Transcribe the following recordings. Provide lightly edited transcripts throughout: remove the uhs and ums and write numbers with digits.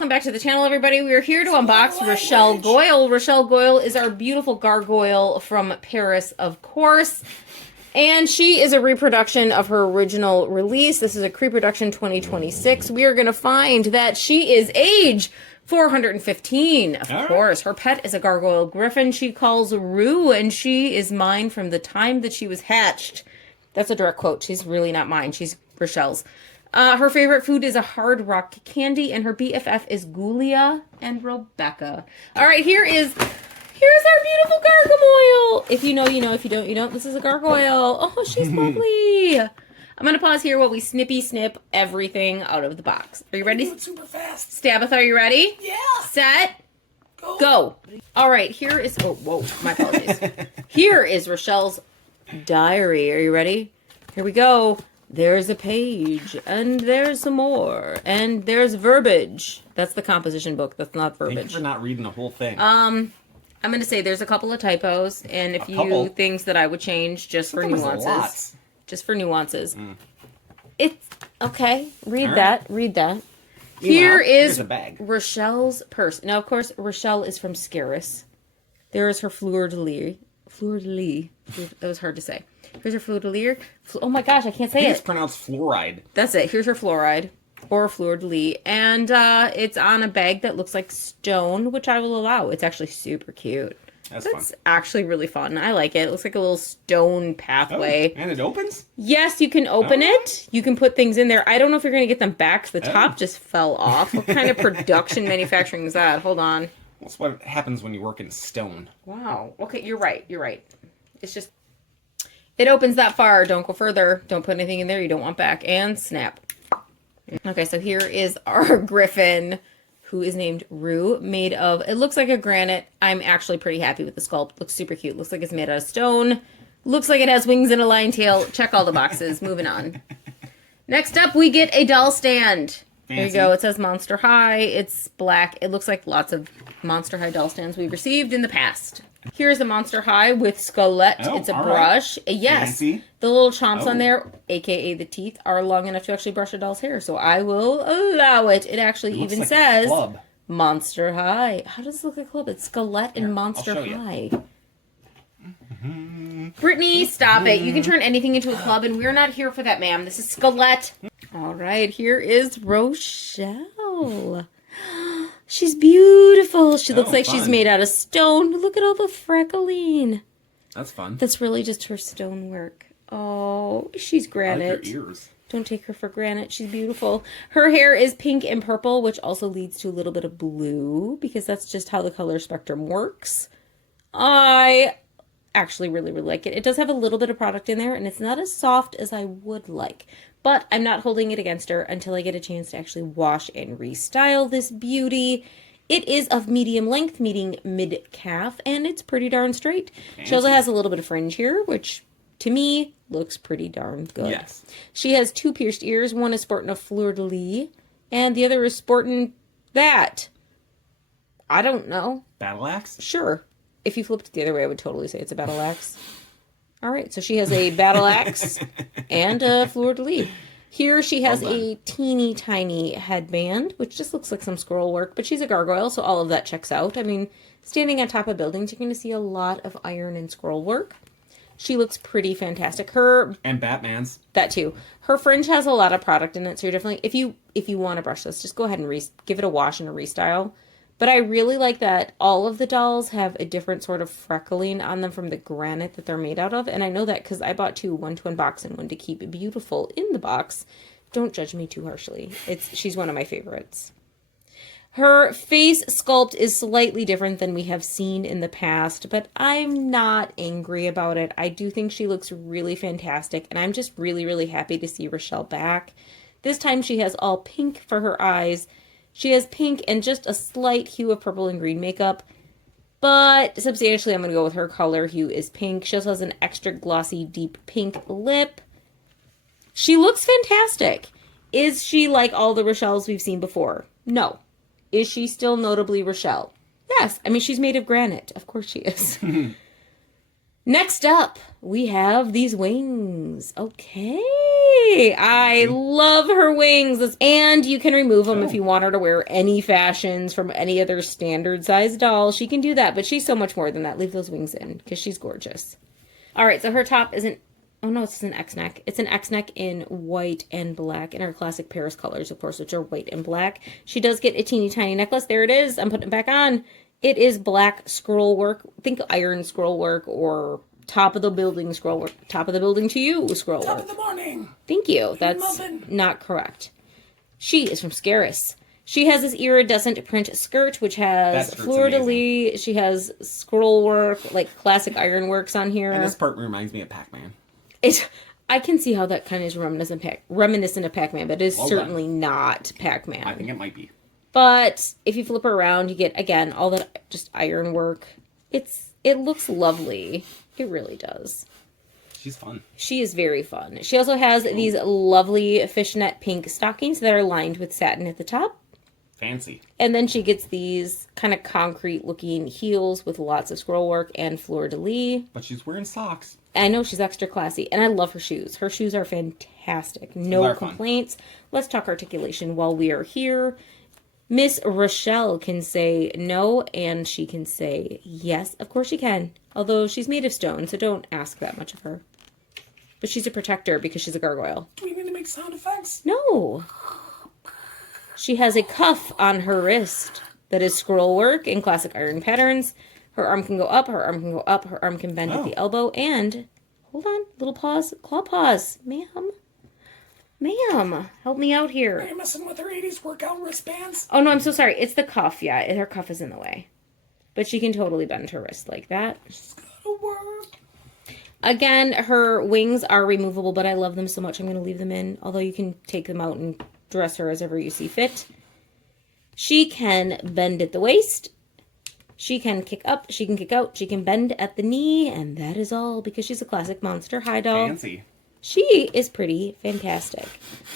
Welcome back to the channel, everybody. We are here to unbox Rochelle Goyle. Rochelle Goyle is our beautiful gargoyle from Paris, of course. And she is a reproduction of her original release. This is a Creeproduction 2026. We are going to find that she is age 415, of course. Her pet is a gargoyle griffin she calls Rue, and she is mine from the time that she was hatched. That's a direct quote. She's really not mine. She's Rochelle's. Her favorite food is a hard rock candy, and her BFF is Gulia and Rebecca. All right, here's our beautiful gargoyle. If you know, you know. If you don't, you don't. This is a gargoyle. Oh, she's lovely. I'm going to pause here while we snippy snip everything out of the box. Are you ready? Do it super fast. Stabitha, are you ready? Yeah. Set. Go. All right, here is... Oh, whoa, my apologies. Here is Rochelle's diary. Are you ready? Here we go. There's a page, and there's some more, and there's verbiage. That's the composition book. That's not verbiage. Thank you for not reading the whole thing. I'm going to say there's a couple of typos, and a few things that I would change just for nuances. Just for nuances. It's okay. Read that. Read that. Here is a bag. Rochelle's purse. Now, of course, Rochelle is from Scaris. There is her fleur-de-lis. Fleur-de-lis. That was hard to say. Here's her fleur-de-lis. Oh my gosh, I can't say it. It's pronounced fluoride. That's it. Here's her fluoride. Or fleur-de-lis. And it's on a bag that looks like stone, which I will allow. It's actually super cute. That's fun. Actually really fun. I like it. It looks like a little stone pathway. Oh, and it opens? Yes, you can open it. You can put things in there. I don't know if you're going to get them back. The top just fell off. What kind of production manufacturing is that? Hold on. That's what happens when you work in stone. Wow. Okay, you're right. You're right. It's just... It opens that far. Don't go further. Don't put anything in there you don't want back. And snap. Okay, so here is our griffin, who is named Rue, made of... It looks like a granite. I'm actually pretty happy with the sculpt. Looks super cute. Looks like it's made out of stone. Looks like it has wings and a lion tail. Check all the boxes. Moving on. Next up, we get a doll stand. Fancy. There you go. It says Monster High. It's black. It looks like lots of Monster High doll stands we've received in the past. Here's a Monster High with Scolette. It's a brush. Right. Yes. Fancy. The little chomps on there, aka the teeth, are long enough to actually brush a doll's hair. So I will allow it. It actually even says Monster High. How does this look like a club? It's Scolette and Monster High. Brittany, stop it. You can turn anything into a club, and we're not here for that, ma'am. This is Scolette. All right, here is Rochelle. She's beautiful. She looks like she's made out of stone. Look at all the freckling. That's fun. That's really just her stonework. Oh, she's granite. I like her ears. Don't take her for granted. She's beautiful. Her hair is pink and purple, which also leads to a little bit of blue, because that's just how the color spectrum works. I actually really, really like it. It does have a little bit of product in there, and it's not as soft as I would like. But I'm not holding it against her until I get a chance to actually wash and restyle this beauty. It is of medium length, meeting mid-calf, and it's pretty darn straight. Fancy. She also has a little bit of fringe here, which, to me, looks pretty darn good. Yes. She has two pierced ears. One is sporting a fleur-de-lis, and the other is sporting that. I don't know. Battle axe? Sure. If you flipped it the other way, I would totally say it's a battle axe. All right, so she has a battle axe and a fleur-de-lis. Here she has a teeny tiny headband, which just looks like some scroll work, but she's a gargoyle, so all of that checks out. I mean, standing on top of buildings, you're going to see a lot of iron and scroll work. She looks pretty fantastic. And Batman's. That too. Her fringe has a lot of product in it, so you're definitely, if you want to brush this, just go ahead and give it a wash and a restyle. But I really like that all of the dolls have a different sort of freckling on them from the granite that they're made out of. And I know that because I bought two, one to unbox and one to keep it beautiful in the box. Don't judge me too harshly. She's one of my favorites. Her face sculpt is slightly different than we have seen in the past, but I'm not angry about it. I do think she looks really fantastic, and I'm just really, really happy to see Rochelle back. This time she has all pink for her eyes. She has pink and just a slight hue of purple and green makeup, but substantially I'm going to go with her color hue is pink. She also has an extra glossy deep pink lip. She looks fantastic. Is she like all the Rochelles we've seen before? No. Is she still notably Rochelle? Yes. I mean, she's made of granite. Of course she is. Next up, we have these wings. Okay. Yay! I love her wings. And you can remove them if you want her to wear any fashions from any other standard size doll. She can do that, but she's so much more than that. Leave those wings in because she's gorgeous. All right, so her top isn't, oh no, it's an X-neck. It's an X-neck in white and black in her classic Paris colors, of course, which are white and black. She does get a teeny tiny necklace. There it is. I'm putting it back on. It is black scroll work. Think iron scroll work or top of the building scroll work. Top of the building to you scroll Top work. of the morning. Thank you. That's not correct. She is from Scaris. She has this iridescent print skirt, which has fleur-de-lis. She has scroll work, like classic ironworks on here. And this part reminds me of Pac-Man. I can see how that kind of is reminiscent of Pac-Man, but it is certainly not Pac-Man. I think it might be. But if you flip her around, you get, again, all that just ironwork. It looks lovely. It really does. She's fun. She is very fun. She also has these lovely fishnet pink stockings that are lined with satin at the top. Fancy. And then she gets these kind of concrete looking heels with lots of scroll work and fleur-de-lis. But she's wearing socks. I know she's extra classy, and I love her shoes. Her shoes are fantastic. No complaints. Let's talk articulation while we are here. Miss Rochelle can say no, and she can say yes. Of course she can. Although she's made of stone, so don't ask that much of her. But she's a protector because she's a gargoyle. Do we need to make sound effects? No. She has a cuff on her wrist that is scroll work in classic iron patterns. Her arm can go up, her arm can go up, her arm can bend at the elbow, and, hold on, little pause, claw pause. Ma'am, help me out here. Are you messing with her 80s workout wristbands? Oh, no, I'm so sorry. It's the cuff, yeah. Her cuff is in the way. But she can totally bend her wrist like that. She's gotta work. Again, her wings are removable, but I love them so much I'm going to leave them in. Although you can take them out and dress her as ever you see fit. She can bend at the waist. She can kick up, she can kick out, she can bend at the knee, and that is all because she's a classic monster high doll. Fancy. She is pretty fantastic.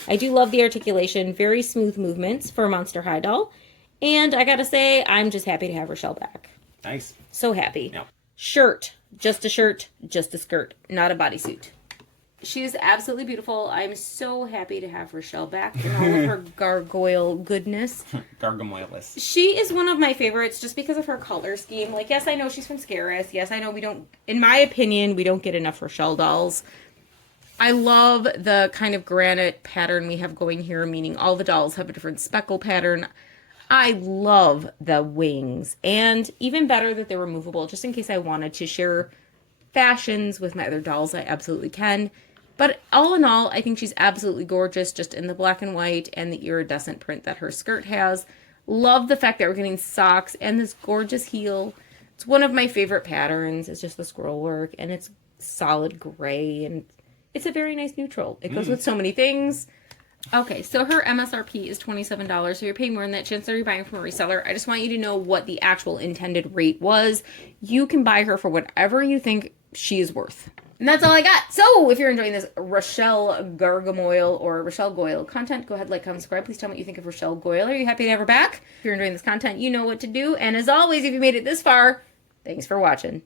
I do love the articulation, very smooth movements for a monster high doll. And I gotta say, I'm just happy to have Rochelle back. Nice. So happy. Yep. Shirt, just a skirt, not a bodysuit. She is absolutely beautiful. I'm so happy to have Rochelle back in all of her gargoyle goodness. Gargoyleless. She is one of my favorites just because of her color scheme. Like, yes, I know she's from Scaris. Yes, I know we don't, in my opinion, we don't get enough Rochelle dolls. I love the kind of granite pattern we have going here, meaning all the dolls have a different speckle pattern. I love the wings. And even better that they're removable, just in case I wanted to share fashions with my other dolls, I absolutely can. But all in all, I think she's absolutely gorgeous just in the black and white and the iridescent print that her skirt has. Love the fact that we're getting socks and this gorgeous heel. It's one of my favorite patterns. It's just the scroll work and it's solid gray and it's a very nice neutral. It goes with so many things. Okay, so her MSRP is $27, so you're paying more than that. Chances are you're buying from a reseller. I just want you to know what the actual intended rate was. You can buy her for whatever you think she is worth. And that's all I got. So if you're enjoying this Rochelle Gargoyle or Rochelle Goyle content, go ahead, like, comment, subscribe. Please tell me what you think of Rochelle Goyle. Are you happy to have her back? If you're enjoying this content, you know what to do. And as always, if you made it this far, thanks for watching.